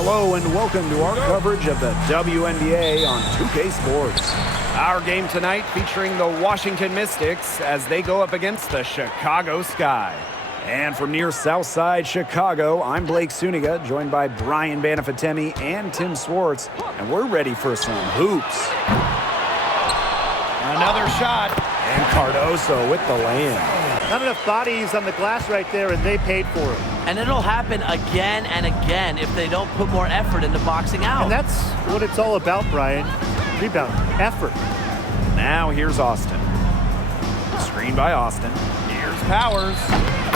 Hello and welcome to our coverage of the WNBA on 2K Sports. Our game tonight featuring the Washington Mystics as they go up against the Chicago Sky. And from near Southside Chicago, I'm Blake Suniga, joined by Brian Banafatemi and Tim Swartz, and we're ready for some hoops. Another shot, and Cardoso with the land. Not enough bodies on the glass right there, and they paid for it. And it'll happen again and again if they don't put more effort into boxing out. And that's what it's all about, Brian. Rebound, effort. Now here's Austin. Screen by Austin. Here's Powers.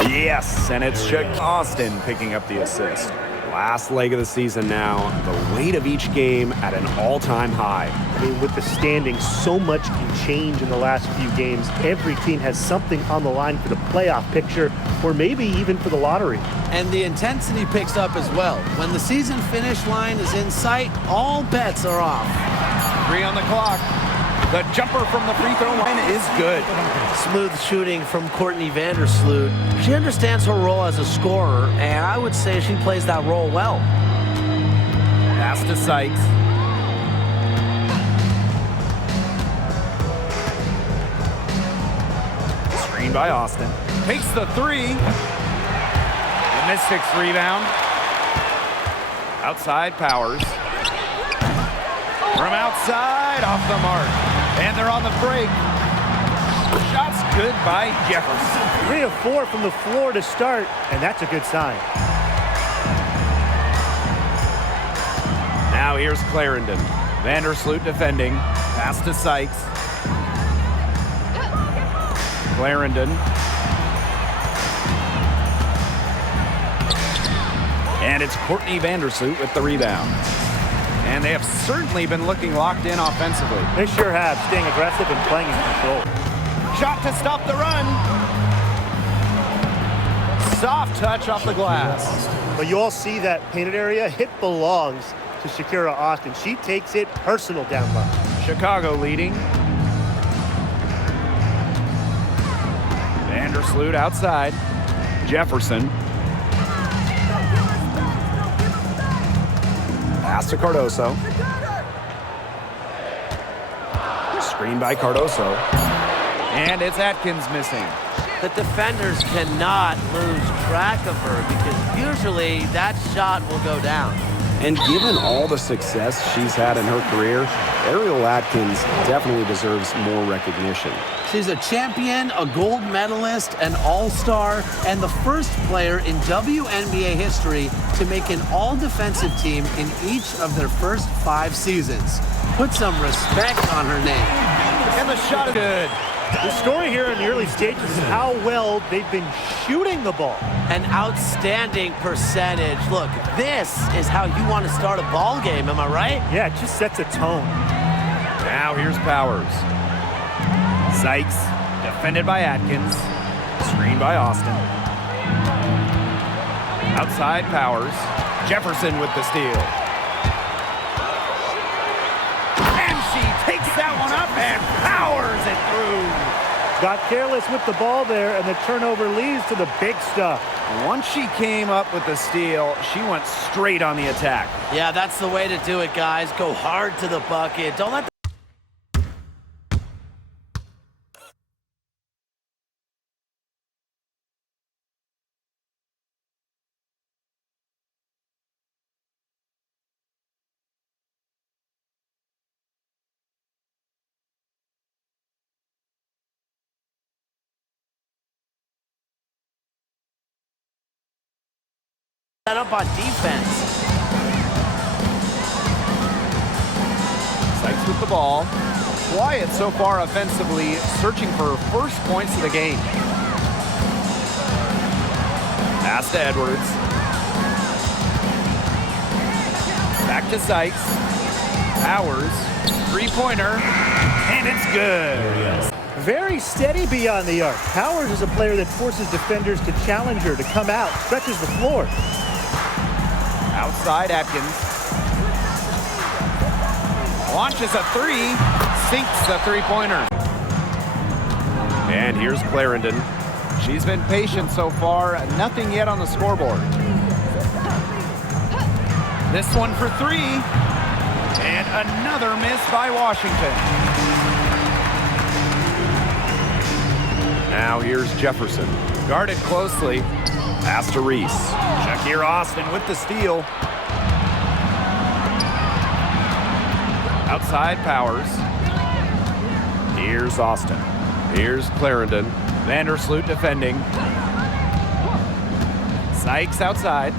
Yes, and it's Austin picking up the assist. Last leg of the season now, the weight of each game at an all-time high. I mean, with the standings, so much can change in the last few games. Every team has something on the line for the playoff picture, or maybe even for the lottery. And the intensity picks up as well. When the season finish line is in sight, all bets are off. 3 on the clock. The jumper from the free throw line is good. Smooth shooting from Courtney Vandersloot. She understands her role as a scorer, and I would say she plays that role well. Pass to Sykes. Screen by Austin. Takes the three. The Mystics rebound. Outside Powers. From outside, off the mark. And they're on the break. Shot's good by Jefferson. 3 of 4 from the floor to start, and that's a good sign. Now here's Clarendon. Vandersloot defending. Pass to Sykes. Clarendon. And it's Courtney Vandersloot with the rebound. And they have certainly been looking locked in offensively. They sure have, staying aggressive and playing in control. Shot to stop the run. Soft touch off the glass. But you all see that painted area? It belongs to Shakira Austin. She takes it personal down low. Chicago leading. Vandersloot outside. Jefferson. Pass to Cardoso. Screen by Cardoso. And it's Atkins missing. The defenders cannot lose track of her because usually that shot will go down. And given all the success she's had in her career, Ariel Atkins definitely deserves more recognition. She's a champion, a gold medalist, an all-star, and the first player in WNBA history to make an all-defensive team in each of their first 5 seasons. Put some respect on her name. And the shot is good. The story here in the early stages is how well they've been shooting the ball. An outstanding percentage. Look, this is how you want to start a ball game, am I right? Yeah, it just sets a tone. Now here's Powers. Sykes, defended by Atkins. Screen by Austin. Outside Powers. Jefferson with the steal. And she takes that one up and powers it through. Got careless with the ball there, and the turnover leads to the big stuff. Once she came up with the steal, she went straight on the attack. Yeah, that's the way to do it, guys. Go hard to the bucket. Don't let that up on defense. Sykes with the ball. Quiet so far offensively, searching for first points of the game. Pass to Edwards. Back to Sykes. Powers. Three-pointer. And it's good. Very steady beyond the arc. Powers is a player that forces defenders to challenge her, to come out, stretches the floor. Outside Atkins. Launches a three. Sinks the three-pointer. And here's Clarendon. She's been patient so far. Nothing yet on the scoreboard. This one for three. And another miss by Washington. Now here's Jefferson. Guarded closely. Pass to Reese. Shakir Austin with the steal. Outside Powers. Here's Austin. Here's Clarendon. Vandersloot defending. Sykes outside.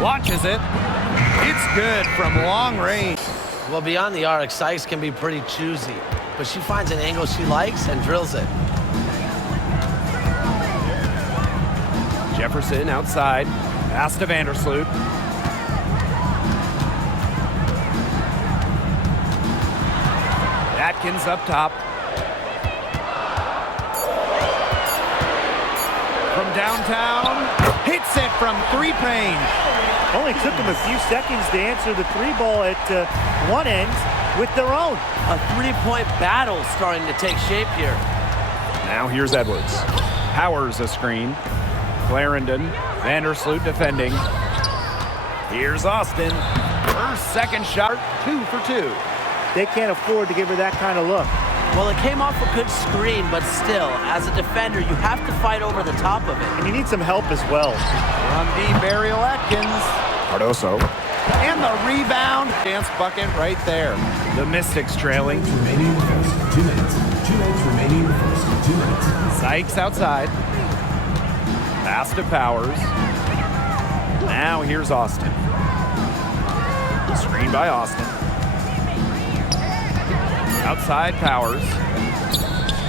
Launches it. It's good from long range. Well, beyond the arc, Sykes can be pretty choosy, but she finds an angle she likes and drills it. Jefferson outside. Pass to Vandersloot. Atkins up top. From downtown. Hits it from three range. Only took them a few seconds to answer the three ball at one end with their own. A three-point battle starting to take shape here. Now here's Edwards. Powers a screen. Clarendon. Vandersloot defending. Here's Austin. Her second shot, 2 for 2. They can't afford to give her that kind of look. Well, it came off a good screen, but still, as a defender, you have to fight over the top of it. And you need some help as well. From deep, Ariel Atkins. Cardoso. And the rebound. Dance bucket right there. The Mystics trailing. Remaining in the first 2 minutes. 2 minutes remaining in the first 2 minutes. Sykes outside. Pass to Powers. Now here's Austin. Screen by Austin. Outside Powers.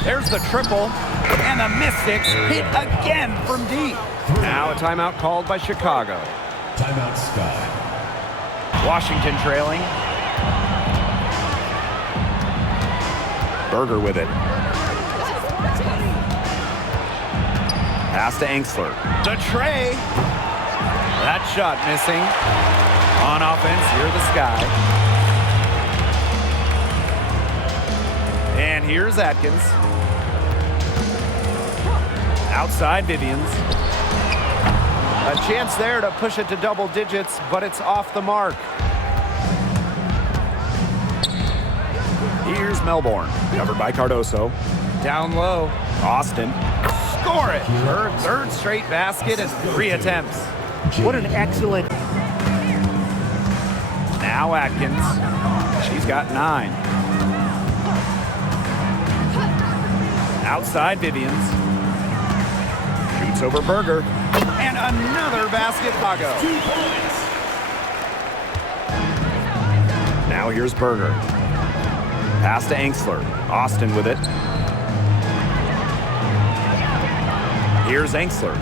There's the triple. And the Mystics hit again from deep. Now a timeout called by Chicago. Timeout Sky. Washington trailing. Berger with it. Pass to Angsler. To Trey. That shot missing. On offense, here the Sky. And here's Atkins. Outside Vivians. A chance there to push it to double digits, but it's off the mark. Here's Melbourne, covered by Cardoso. Down low, Austin. Score it! Her third straight basket in 3 attempts. What an excellent... Now Atkins. She's got 9. Outside Vivians. Shoots over Berger. And another basket, Pago. Now here's Berger. Pass to Angsler. Austin with it. Here's Angsler.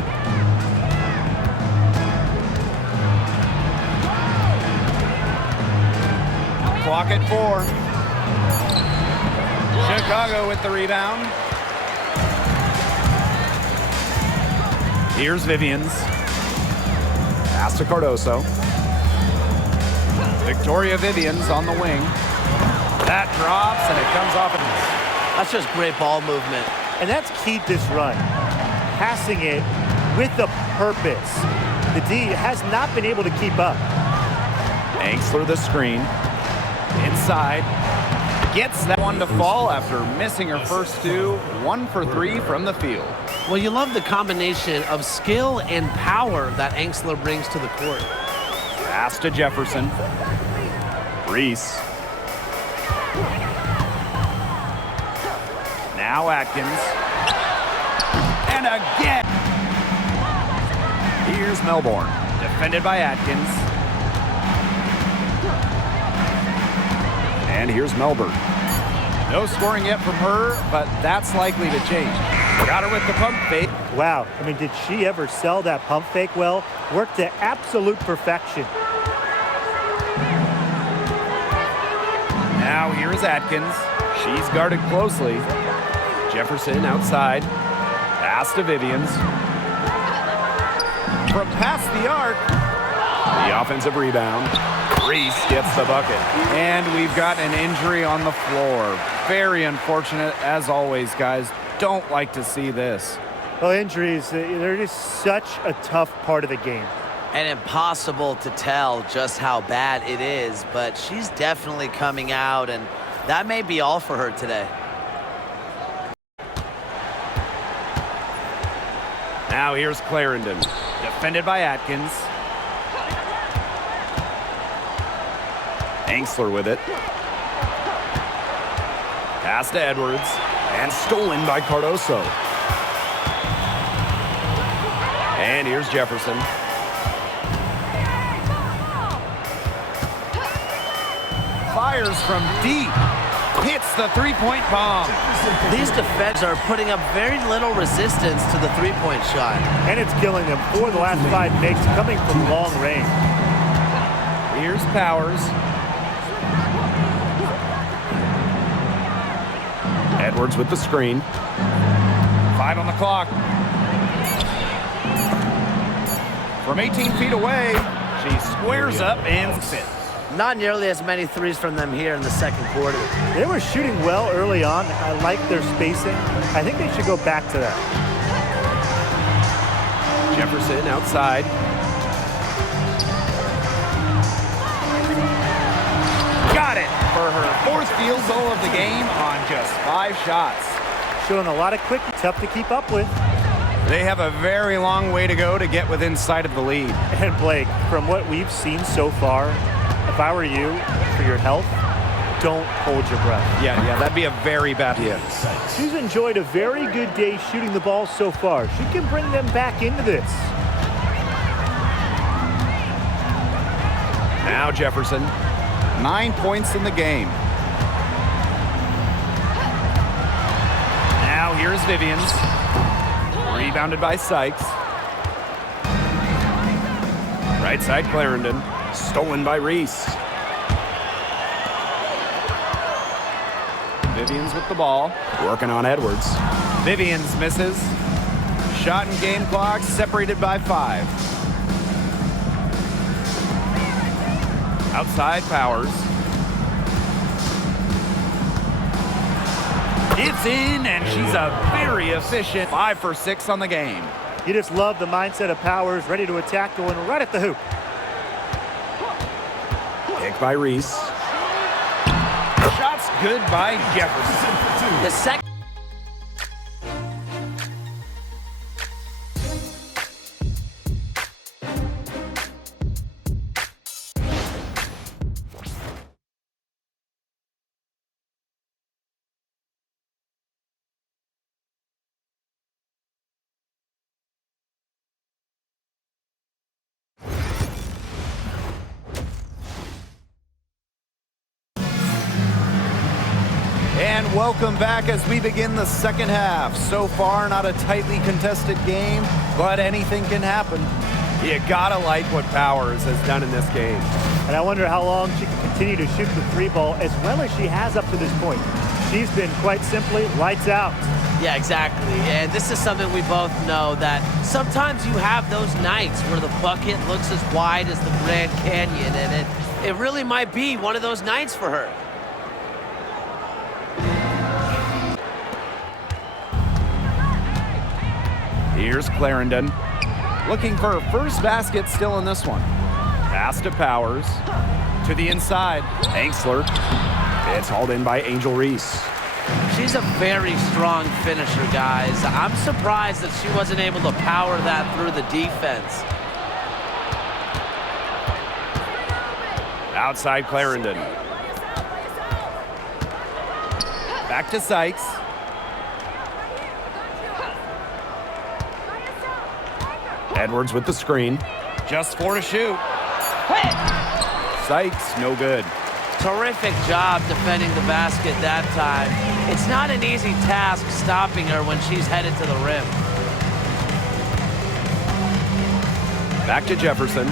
Clock at 4. Chicago with the rebound. Here's Vivians. Pass to Cardoso. Victoria Vivians on the wing. That drops and it comes off. That's just great ball movement. And that's key to this run. Passing it with a purpose. The D has not been able to keep up. Angsler the screen. Inside. Gets that one to fall after missing her first 2. 1 for 3 from the field. Well, you love the combination of skill and power that Angsler brings to the court. Pass to Jefferson. Reese. Now Atkins. And again. Here's Melbourne. Defended by Atkins. And here's Melbourne. No scoring yet from her, but that's likely to change. Got her with the pump fake. Wow, I mean, did she ever sell that pump fake well? Worked to absolute perfection. Now here's Atkins. She's guarded closely. Jefferson outside. Pass to Vivians. From past the arc. The offensive rebound. Reese gets the bucket. And we've got an injury on the floor. Very unfortunate, as always, guys. Don't like to see this. Well, injuries, they're just such a tough part of the game. And impossible to tell just how bad it is, but she's definitely coming out, and that may be all for her today. Now here's Clarendon, defended by Atkins. Angsler with it. Pass to Edwards, and stolen by Cardoso. And here's Jefferson. Fires from deep. Hits the three-point bomb. These defenders are putting up very little resistance to the three-point shot. And it's killing them. 4 of the last 5 makes coming from long range. Here's Powers. Edwards with the screen. 5 on the clock. From 18 feet away, she squares up and sits. Not nearly as many threes from them here in the second quarter. They were shooting well early on. I like their spacing. I think they should go back to that. Jefferson outside. Got it for her 4th field goal of the game on just 5 shots. Showing a lot of quickness, tough to keep up with. They have a very long way to go to get within sight of the lead. And Blake, from what we've seen so far, if I were you, for your health, don't hold your breath. Yeah, that'd be a very bad hit. She's enjoyed a very good day shooting the ball so far. She can bring them back into this. Now Jefferson, 9 points in the game. Now here's Vivians. Rebounded by Sykes. Right side Clarendon. Stolen by Reese. Vivians with the ball. Working on Edwards. Vivians misses. Shot and game clock separated by 5. Outside Powers. It's in, and she's a very efficient 5 for 6 on the game. You just love the mindset of Powers, ready to attack, going right at the hoop. Pick by Reese. Shots good by Jefferson. The second. And welcome back as we begin the second half. So far, not a tightly contested game, but anything can happen. You gotta like what Powers has done in this game. And I wonder how long she can continue to shoot the 3 ball as well as she has up to this point. She's been quite simply lights out. Yeah, exactly. And this is something we both know, that sometimes you have those nights where the bucket looks as wide as the Grand Canyon, and it really might be one of those nights for her. Here's Clarendon. Looking for her first basket still in this one. Pass to Powers. To the inside. Angsler. It's hauled in by Angel Reese. She's a very strong finisher, guys. I'm surprised that she wasn't able to power that through the defense. Outside Clarendon. Back to Sykes. Edwards with the screen. Just 4 to shoot. Sykes, no good. Terrific job defending the basket that time. It's not an easy task stopping her when she's headed to the rim. Back to Jefferson.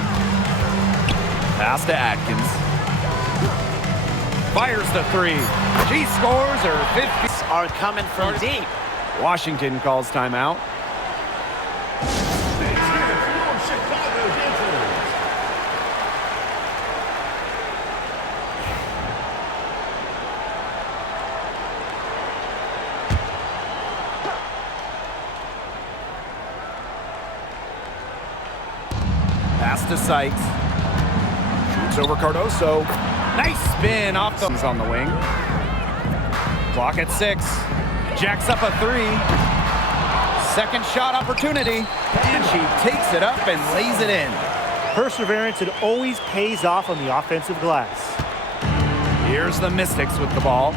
Pass to Atkins. Fires the 3. She scores her 50. Are coming from deep. Washington calls timeout. Pass to Sykes. Shoots over Cardoso. Nice spin off the on the wing. Clock at 6. Jacks up a 3. Second shot opportunity. And she takes it up and lays it in. Perseverance, it always pays off on the offensive glass. Here's the Mystics with the ball.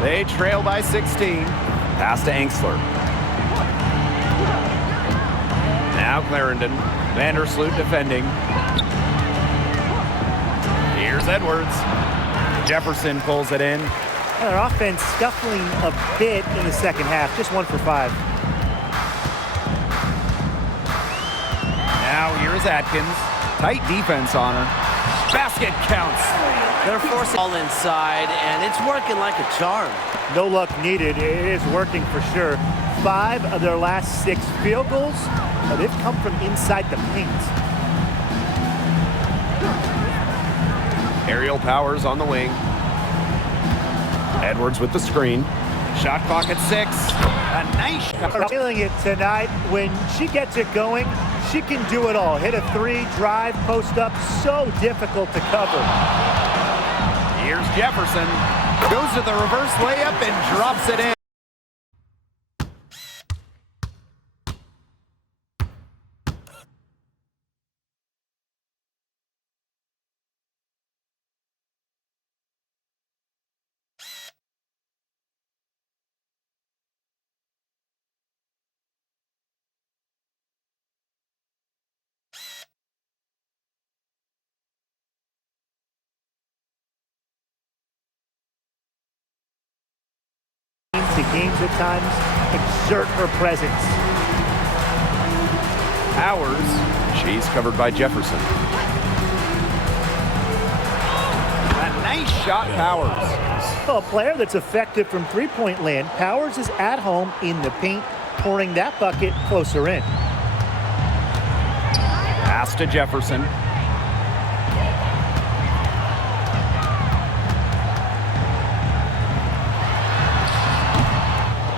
They trail by 16. Pass to Angsler. Now Clarendon. Vandersloot defending. Here's Edwards. Jefferson pulls it in. Their offense scuffling a bit in the second half. Just 1 for 5. Now here's Atkins. Tight defense on her. Basket counts. They're forcing all inside, and it's working like a charm. No luck needed. It is working for sure. 5 of their last 6 field goals, they've come from inside the paint. Aerial Powers on the wing. Edwards with the screen. Shot clock at 6. A nice shot. Feeling it tonight. When she gets it going, she can do it all. Hit a 3, drive, post up. So difficult to cover. Here's Jefferson. Goes to the reverse layup and drops it in. To games at times, exert her presence. Powers. She's covered by Jefferson. A nice shot, Powers. Well, a player that's effective from three-point land. Powers is at home in the paint, pouring that bucket closer in. Pass to Jefferson.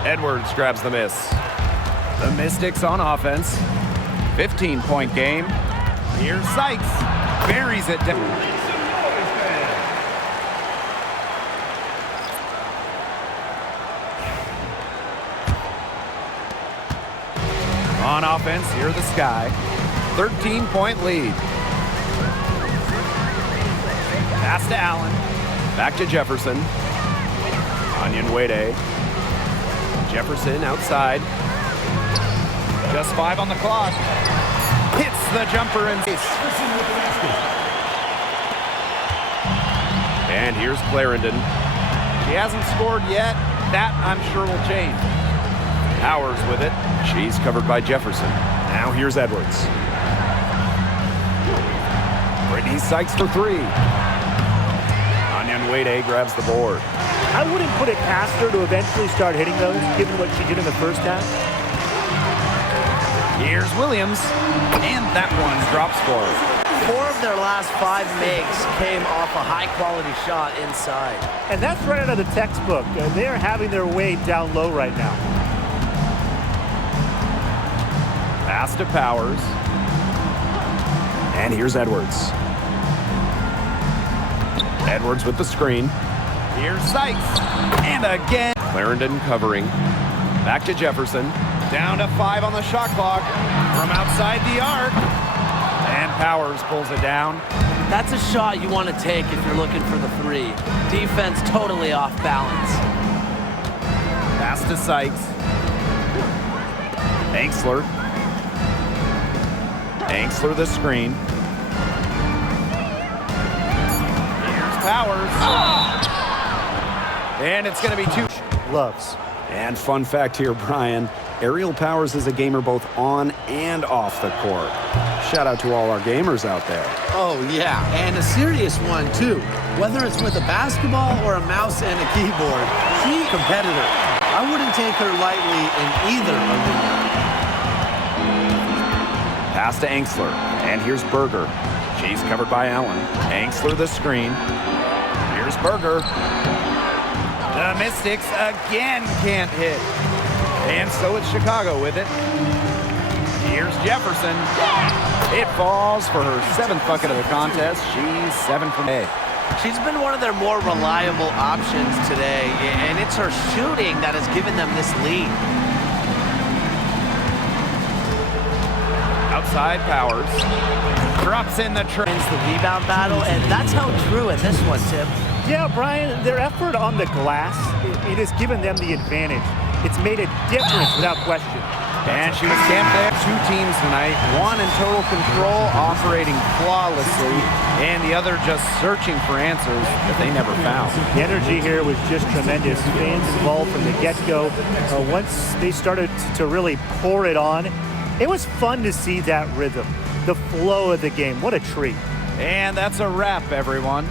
Edwards grabs the miss. The Mystics on offense. 15-point game. Here's Sykes. Buries it down. On offense, here the Sky. 13-point lead. Pass to Allen. Back to Jefferson. wnba. Jefferson outside. Just 5 on the clock. Hits the jumper and and here's Clarendon. She hasn't scored yet. That, I'm sure, will change. Powers with it. She's covered by Jefferson. Now here's Edwards. Brittany Sykes for 3. wnba grabs the board. I wouldn't put it past her to eventually start hitting those, given what she did in the first half. Here's Williams, and that one drops for her. 4 of their last 5 makes came off a high-quality shot inside. And that's right out of the textbook. They are having their way down low right now. Pass to Powers. And here's Edwards. Edwards with the screen. Here's Sykes. And again. Clarendon covering. Back to Jefferson. Down to 5 on the shot clock. From outside the arc. And Powers pulls it down. That's a shot you want to take if you're looking for the 3. Defense totally off balance. Pass to Sykes. Angsler. Angsler the screen. Here's Powers. And it's going to be 2. Loves. And fun fact here, Brian, Aerial Powers is a gamer both on and off the court. Shout out to all our gamers out there. Oh, yeah, and a serious one, too. Whether it's with a basketball or a mouse and a keyboard, she's a competitor. I wouldn't take her lightly in either arena. Pass to Angsler, and here's Berger. She's covered by Allen. Angsler the screen. Here's Berger. The Mystics again can't hit. And so it's Chicago with it. Here's Jefferson. It falls for her 7th bucket of the contest. She's 7 from 8. She's been one of their more reliable options today, and it's her shooting that has given them this lead. Outside Powers. Drops in the Wins the rebound battle, and that's how true in this one, Tim. Yeah, Brian, their effort on the glass, it has given them the advantage. It's made a difference without question. And she was camped there. 2 teams tonight. One in total control, operating flawlessly, and the other just searching for answers that they never found. The energy here was just tremendous. Fans involved from the get-go. Once they started to really pour it on, it was fun to see that rhythm, the flow of the game. What a treat. And that's a wrap, everyone.